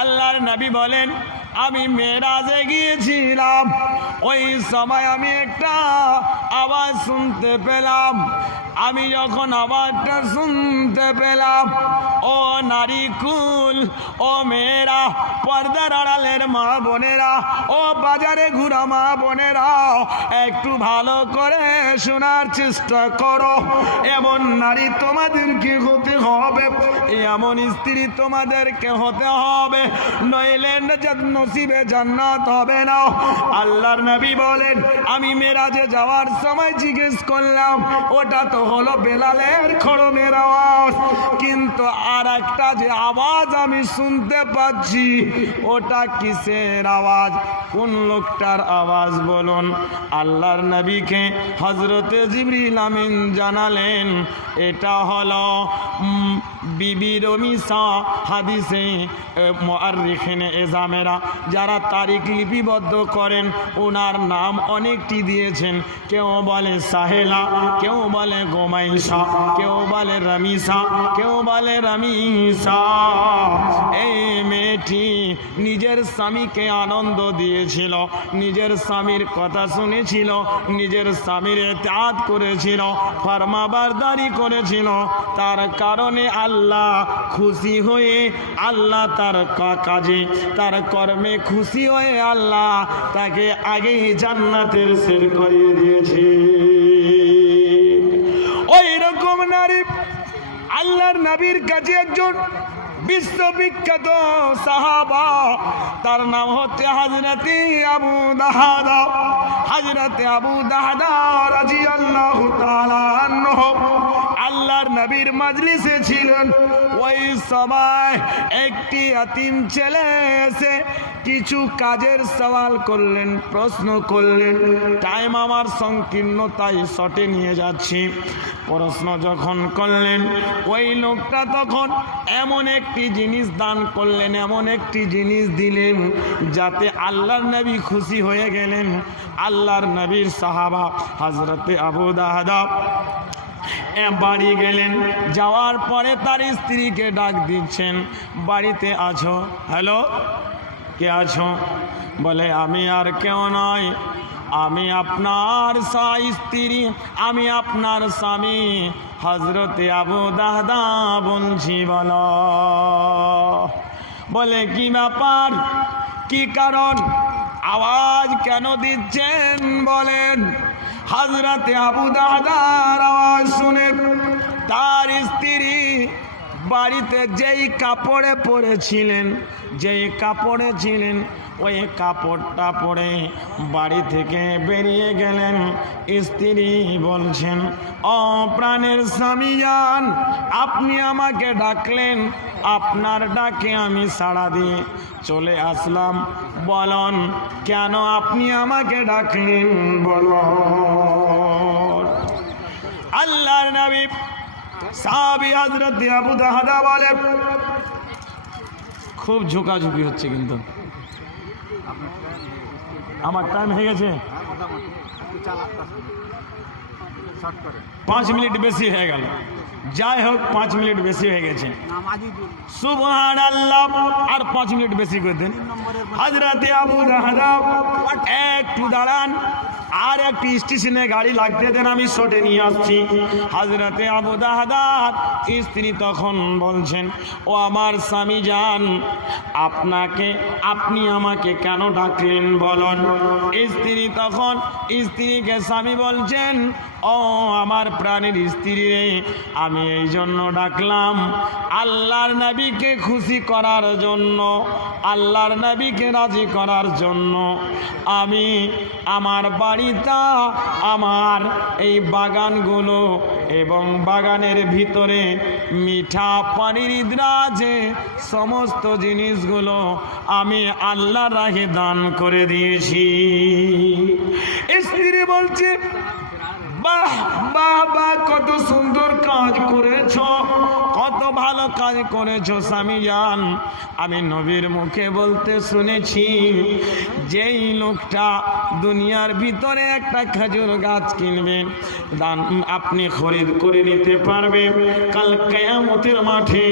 আল্লাহর নবী বলেন আমি মেরাজে গিয়েছিলাম, ওই সময় আমি একটা আওয়াজ শুনতে পেলাম। আমি যখন আওয়াজটা শুনতে পেলাম, ও নারী কুল, ও মেয়েরা, পর্দার আড়ালের মা বোনেরা, ও বাজারে ঘুরা মা বোনেরা, একটু ভালো করে শোনার চেষ্টা করো। এমন নারী তোমাদেরকে হতে হবে, এমন স্ত্রী তোমাদেরকে হতে হবে, নইলে নসিবে জান্নাত হবে না। আল্লাহর নবী বলেন আমি মেরাজে যাওয়ার সময় জিজ্ঞেস করলাম, ওটা তো হলো বেলালের খড়মের আওয়াজ, কিন্তু আর একটা যে আওয়াজ আমি শুনতে পাচ্ছি, ওটা কিসের আওয়াজ, কোন লোকটার আওয়াজ বলুন? আল্লাহর নবীকে হযরতে জিবরিল আমিন জানালেন এটা হলো বিবি রমিসা। হাদিসে মুআররিখিনে এজামেরা যারা তারিখ লিপিবদ্ধ করেন ওনার নাম অনেকটি দিয়েছেন। কেউ বলে সাহেলা, কেউ বলে গোমাইসা, কেউ বলে রমিসা, কেউ বলে রমিসা। এই মেয়েটি নিজের স্বামীকে আনন্দ দিয়েছিল, নিজের স্বামীর কথা শুনেছিল, নিজের স্বামীর ইতাআত করেছিল, ফরমাবরদারি করেছিল। তার কারণে আল্লাহ খুশি হয়ে, আল্লাহ তার কাজে, তার কর্মে খুশি হয়ে আল্লাহ তাকে আগেই জান্নাতের সের করিয়ে দিয়েছে। ওই রকম নারী আল্লাহর নবীর কাছে একজন বিশ্ববিখ্যাত সাহাবা, তার নাম হচ্ছে হযরতে আবু দাহদা। হযরতে আবু দাহদা রাদিয়াল্লাহু তাআলা আনহু আল্লাহর নবীর মজলিসে ছিলেন। ওই সময় একটি এতিম ছেলে এসে কিছু কাজের সওয়াল করলেন, প্রশ্ন করলেন। টাইম আমার সংকীর্ণ, তাই শর্টে নিয়ে যাচ্ছি। প্রশ্ন যখন করলেন, ওই লোকটা তখন এমন একটি জিনিস দান করলেন, এমন একটি জিনিস দিলেন যাতে আল্লাহর নবী খুশি হয়ে গেলেন। আল্লাহর নবীর সাহাবা হযরতে আবু দাহদা বাড়ি গেলেন। যাওয়ার পরে তার স্ত্রীকে ডাক দিচ্ছেন, বাড়িতে আছো? হ্যালো, কে আছো? বলে আমি আর কেউ নয়, আমি আপনার স্ত্রী, আমি আপনার স্বামী হযরতে আবু দাহদা বলছি। বলে কি ব্যাপার, কি কারণ, আওয়াজ কেন দিচ্ছেন বলেন? হযরতে আবু দাহদার আওয়াজ শুনে তার স্ত্রী বাড়িতে যেই কাপড়ে পরেছিলেন, ওই কাপড়টা পরে বাড়ি থেকে বেরিয়ে গেলেন। স্ত্রী বলছেন, ও প্রাণের স্বামী যান, আপনি আমাকে ডাকলেন, আপনার ডাকে আমি সাড়া দিয়ে চলে আসলাম। বলুন কেন আপনি আমাকে ডাকলেন বলুন। আল্লাহর নবী সাহাবী হযরত আবু দাহদা বলে, খুব ঝুঁকাঝুঁকি হচ্ছে, কিন্তু আমার টাইম হয়ে গেছে, 5 মিনিট বেশি হয়ে গেল। যাই হোক, 5 মিনিট বেশি হয়ে গেছে, সুবহানাল্লাহ। আর 5 মিনিট বেশি করে দেন। হযরতে আবু দাহদা একটু দাঁড়ান, আর একটি স্টেশনে গাড়ি লাগতে দেন, আমি শর্টে নিয়ে আসছি। হযরতে আবু দাহদার স্ত্রী তখন বলছেন, ও আমার স্বামী যান, আপনি আমাকে কেন ডাকলেন বলুন। স্ত্রী তখন স্ত্রীকে স্বামী বলছেন, ও আমার প্রাণের স্ত্রী রে, আমি এই জন্য ডাকলাম, আল্লাহর নবীকে খুশি করার জন্য, আল্লাহর নবীকে রাজি করার জন্য। আমি আমার বাড়িটা, আমার এই বাগানগুলো এবং বাগানের ভিতরে মিঠা পানির দ্রাজে সমস্ত জিনিসগুলো আমি আল্লাহর রাহে দান করে দিয়েছি। স্ত্রী বলছে, বাহ বাহ বাহ, কত সুন্দর কাজ করেছো, কত ভালো কাজ করেছো স্বামী জান। আমি নবীর মুখে বলতে শুনেছি, যেই লোকটা দুনিয়ার ভিতরে একটা খেজুর গাছ কিনবেন, দান আপনি খরিদ করে নিতে পারবেন, কাল কিয়ামতের মাঠে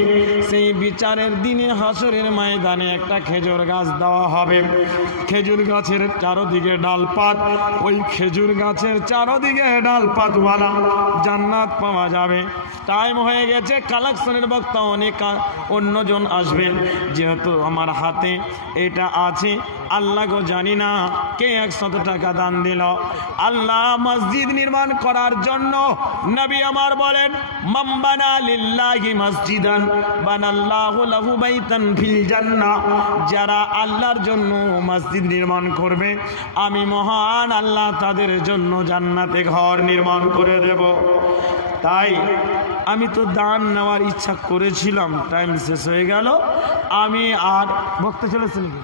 সেই বিচারের দিনে হাসরের ময়দানে একটা খেজুর গাছ দেওয়া হবে। খেজুর গাছের চারদিকে ডালপাত, ওই খেজুর গাছের চারদিকে ডালপাতওয়ালা জান্নাত পাওয়া যাবে। টাইম হয়ে গেছে, কালেকশনের বক্তা অনেক অন্যজন আসবেন, যেহেতু আমার হাতে এটা আছে, আল্লাহ গো জানি না কে 100 টাকা দান দিল আল্লাহ মসজিদ নির্মাণ করার জন্য। নবী আমার বলেন, মান বানা লিল্লাহি মসজিদান বানাল্লাহু লাহু বাইতান ফিল জান্নাহ, যারা আল্লাহর জন্য মসজিদ নির্মাণ করবে, আমি মহান আল্লাহ তাদের জন্য জান্নাতে ঘর নির্মাণ করে দেব। তাই আমি তো দান নেওয়ার ইচ্ছা করেছিলাম, টাইম শেষ হয়ে গেল। আমি আর বক্তা চলেছে নাকি?